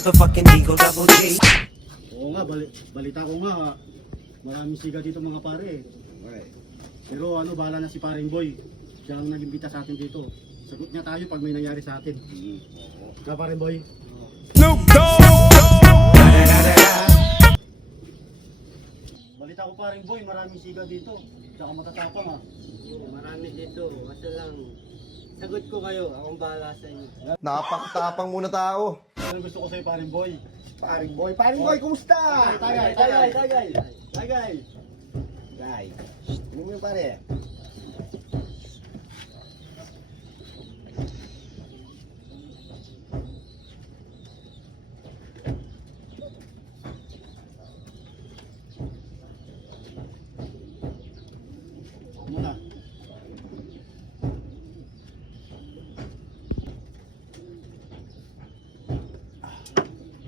motherfucking Eagle Double G. Oo nga, balita ko nga, maraming siga dito mga pare. Okay. Pero ano, bahala na si paring boy. Siya ang nag-imbita sa atin dito. Sagot niya tayo pag may nangyari sa atin. Ka paring boy? Snoop Dogg. Balita ko paring boy, maraming siga dito. Tsaka matatapang ha. Marami dito. Basta lang, sagot ko kayo. Akong bahala sa inyo. Napakatapang muna tao. Ano gusto ko sa'yo paring boy? Paring boy, kumusta? Tagay. Guy, ano mo yung pare? Ako muna.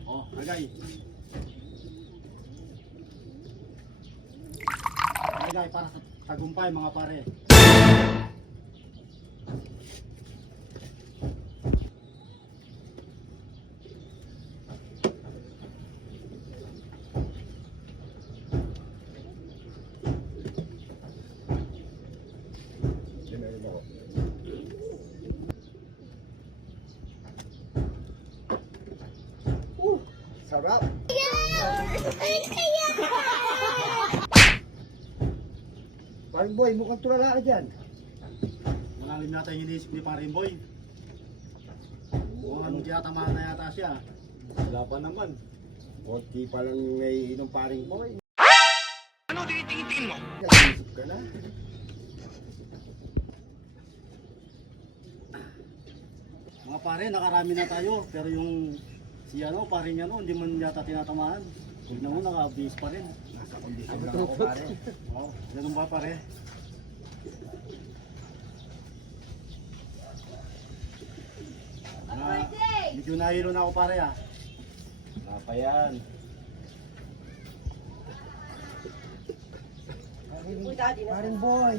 Oh, tagay. Tagay para sa tagumpay mga pare. Sarap. Paring boy, mukhang tulala ka dyan. Malalim natin yung iniisip ni paring boy. Mukhang anong tiyatamaan na yata siya. Wala pa naman. Konti pa lang naiinom paring boy. Ano tinitingin mo? Nag-iisip ka na. Mga pare, nakarami na tayo. Pero yung si ano, paring ano, hindi man yata tinatamaan. Tignan mo, naka-base pa rin. Nasa kondisyon lang ako pare. Oh, ganun ba pare? Medyo nahilo na ako pare ah. Wala pa yan. Paring boy.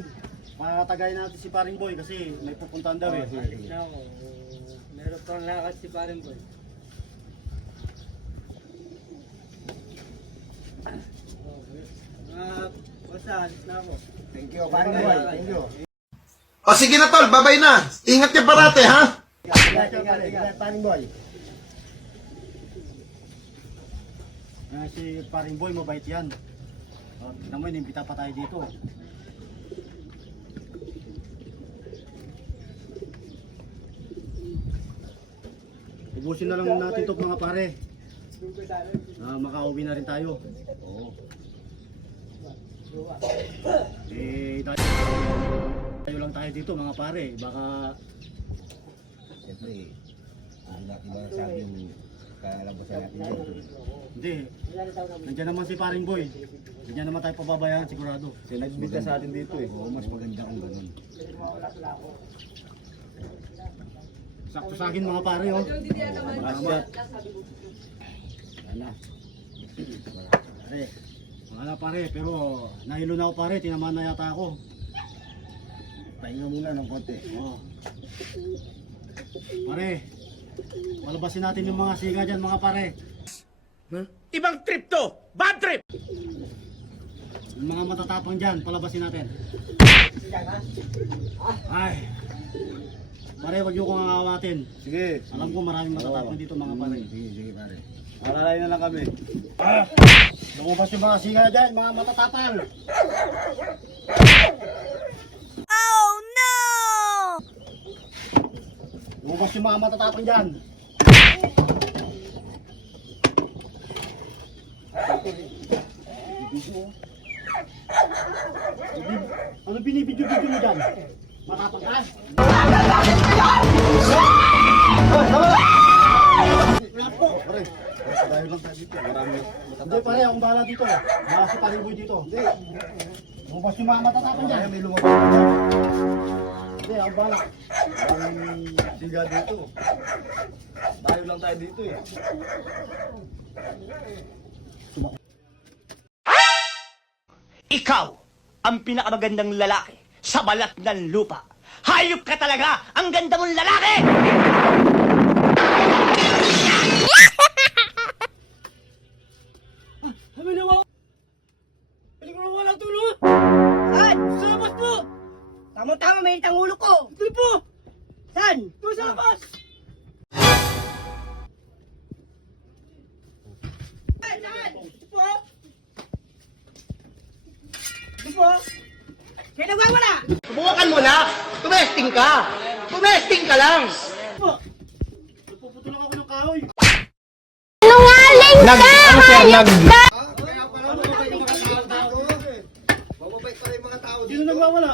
Makakatagay natin si paring boy kasi may pupuntahan daw eh. Ako, meron pang lakad si Paring Boy. Basta, alis na ako. Thank you, paring boy. Thank you. O sige na tol, babay na. Ingat ka parate ha. Ingat, paring boy. Si paring boy, mabait yan. Oh, tignan mo, inimbita pa tayo dito. Ubusin na lang natin ito mga pare. Makauwi na rin tayo. Oo. Tayo lang tayo dito mga pare. Baka Siyempre, hindi natin masasabi yung kalabasan natin yun. hindi. Nandiyan naman si paring boy. Hindi niya naman tayo pababayaan sigurado. Kasi nagbita sa atin dito eh. Oo, mas maganda kung ganun. Sakto sa akin mga pare oh. Makasyat. Ano? Pare. Wala pare, pero nahilo na ako pare. Tinamaan na yata ako. Pahinga muna ng konti. Oh. Pare. Palabasin natin yung mga siga dyan mga pare. Ibang trip to! Bad trip! Yung mga matatapang dyan, palabasin natin. Ay. Pare, wag niyo kong awatin. Sige. Alam ko maraming matatapang dito mga pare. Sige pare. Malalay na lang kami. Lumabas yung mga siga dyan, mga matatapang. Oh no! Lumabas yung mga matatapang dyan. Ano binibidyo-bidyo mo dyan? Matapang ka? Wala po. Pare, dahil lang tayo dito. Marami. Hindi pare, akong bahala dito. Bahala si paring boy dito. Hindi. Lumabas yung mga matatapang dyan. May lumabas na dyan. Hindi, akong bahala. Ang siga dito. Tayo lang tayo dito eh. Ikaw ang pinakamagandang lalaki sa balat ng lupa. Hayop ka talaga! Ang ganda mong lalaki! Tama-tama, mainit ang ulo ko. Ito po. Saan? Ito sa labas. Saan? Ito po. Ito po. Kaya nagwawala. Subukan mo na! Tumesting ka! Tumesting ka lang! Ito po. Nagpuputulong ako ng kahoy. Sinungaling ka! Hayop ka! Kaya pala mababait yung mga tao dito. Mababait pala yung mga tao Sino dito. nagwawala?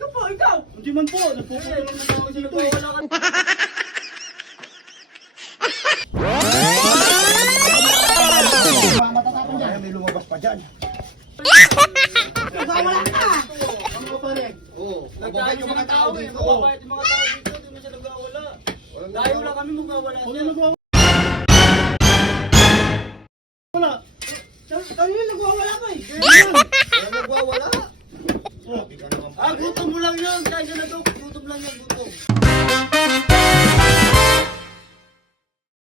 Ikaw po, ikaw. Hindi man po. Nagpuputulong ng kahoy dito eh. Matatapon dyan. May lumabas pa dyan. Nagwawala ka. Ano pa rin? Oo. Mababait yung mga tao dito. Mababait yung mga tao dito. Hindi na siya nagwawala. Tayo lang kami magwawala. Huwag na nagwawala. Wala. Kanina nagwawala ka eh. Yan.